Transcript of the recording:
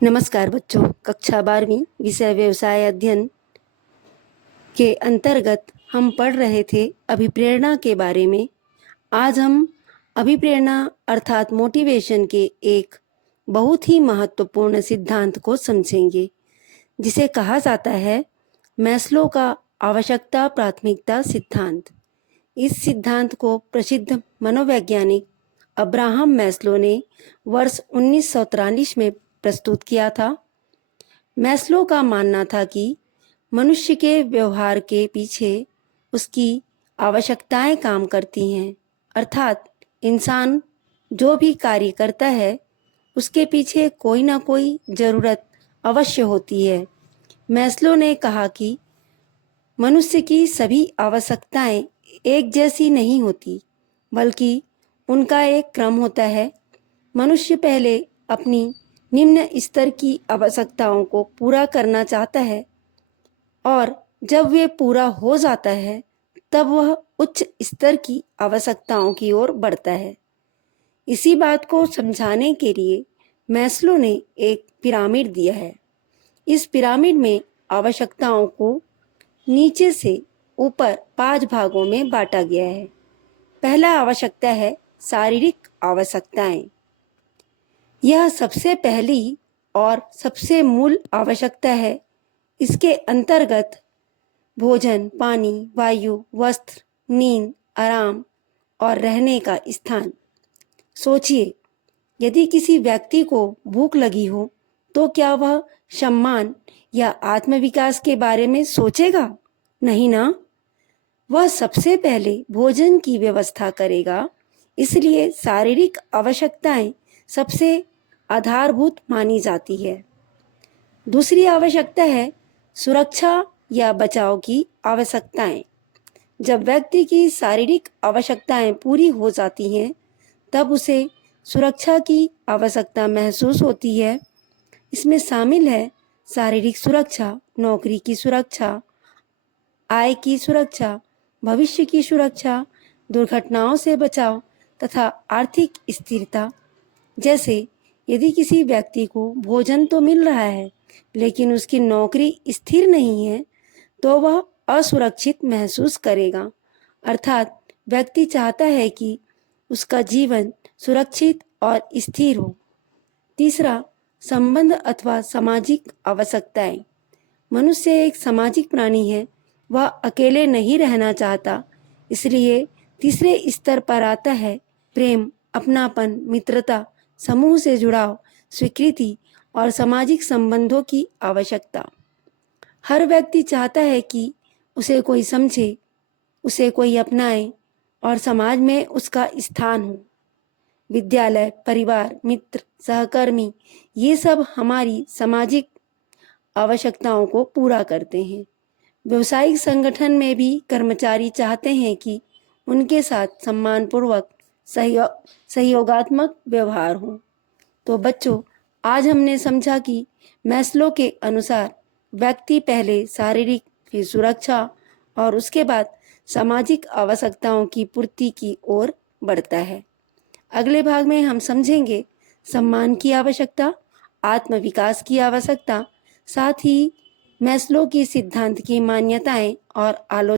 नमस्कार बच्चों, कक्षा 12वीं विषय व्यवसाय अध्ययन के अंतर्गत हम पढ़ रहे थे अभिप्रेरणा के बारे में। आज हम अभिप्रेरणा अर्थात मोटिवेशन के एक बहुत ही महत्वपूर्ण सिद्धांत को समझेंगे, जिसे कहा जाता है मैस्लो का आवश्यकता प्राथमिकता सिद्धांत। इस सिद्धांत को प्रसिद्ध मनोवैज्ञानिक अब्राहम मैस्लो ने वर्ष 1943 में प्रस्तुत किया था। मैस्लो का मानना था कि मनुष्य के व्यवहार के पीछे उसकी आवश्यकताएं काम करती हैं, अर्थात इंसान जो भी कार्य करता है उसके पीछे कोई ना कोई ज़रूरत अवश्य होती है। मैस्लो ने कहा कि मनुष्य की सभी आवश्यकताएं एक जैसी नहीं होती, बल्कि उनका एक क्रम होता है। मनुष्य पहले अपनी निम्न स्तर की आवश्यकताओं को पूरा करना चाहता है और जब वे पूरा हो जाता है तब वह उच्च स्तर की आवश्यकताओं की ओर बढ़ता है। इसी बात को समझाने के लिए मैस्लो ने एक पिरामिड दिया है। इस पिरामिड में आवश्यकताओं को नीचे से ऊपर 5 भागों में बांटा गया है। पहला आवश्यकता है शारीरिक आवश्यकताएं। यह सबसे पहली और सबसे मूल आवश्यकता है। इसके अंतर्गत भोजन, पानी, वायु, वस्त्र, नींद, आराम और रहने का स्थान। सोचिए, यदि किसी व्यक्ति को भूख लगी हो तो क्या वह सम्मान या आत्मविकास के बारे में सोचेगा? नहीं ना। वह सबसे पहले भोजन की व्यवस्था करेगा। इसलिए शारीरिक आवश्यकताएं सबसे आधारभूत मानी जाती है। दूसरी आवश्यकता है सुरक्षा या बचाव की आवश्यकताएं। जब व्यक्ति की शारीरिक आवश्यकताएं पूरी हो जाती हैं तब उसे सुरक्षा की आवश्यकता महसूस होती है। इसमें शामिल है शारीरिक सुरक्षा, नौकरी की सुरक्षा, आय की सुरक्षा, भविष्य की सुरक्षा, दुर्घटनाओं से बचाव तथा आर्थिक स्थिरता। जैसे यदि किसी व्यक्ति को भोजन तो मिल रहा है लेकिन उसकी नौकरी स्थिर नहीं है तो वह असुरक्षित महसूस करेगा। अर्थात व्यक्ति चाहता है कि उसका जीवन सुरक्षित और स्थिर हो। तीसरा, संबंध अथवा सामाजिक आवश्यकताएं। मनुष्य एक सामाजिक प्राणी है, वह अकेले नहीं रहना चाहता। इसलिए तीसरे स्तर पर आता है प्रेम, अपनापन, मित्रता, समूह से जुड़ाव, स्वीकृति और सामाजिक संबंधों की आवश्यकता। हर व्यक्ति चाहता है कि उसे कोई समझे, उसे कोई अपनाए और समाज में उसका स्थान हो। विद्यालय, परिवार, मित्र, सहकर्मी, ये सब हमारी सामाजिक आवश्यकताओं को पूरा करते हैं। व्यवसायिक संगठन में भी कर्मचारी चाहते हैं कि उनके साथ सम्मानपूर्वक सहयोगात्मक व्यवहार हो। तो बच्चों, आज हमने समझा कि मैस्लो के अनुसार व्यक्ति पहले शारीरिक, फिर सुरक्षा और उसके बाद सामाजिक आवश्यकताओं की पूर्ति की ओर बढ़ता है। अगले भाग में हम समझेंगे सम्मान की आवश्यकता, आत्मविकास की आवश्यकता, साथ ही मैस्लो की सिद्धांत की मान्यताएं और आलोचना।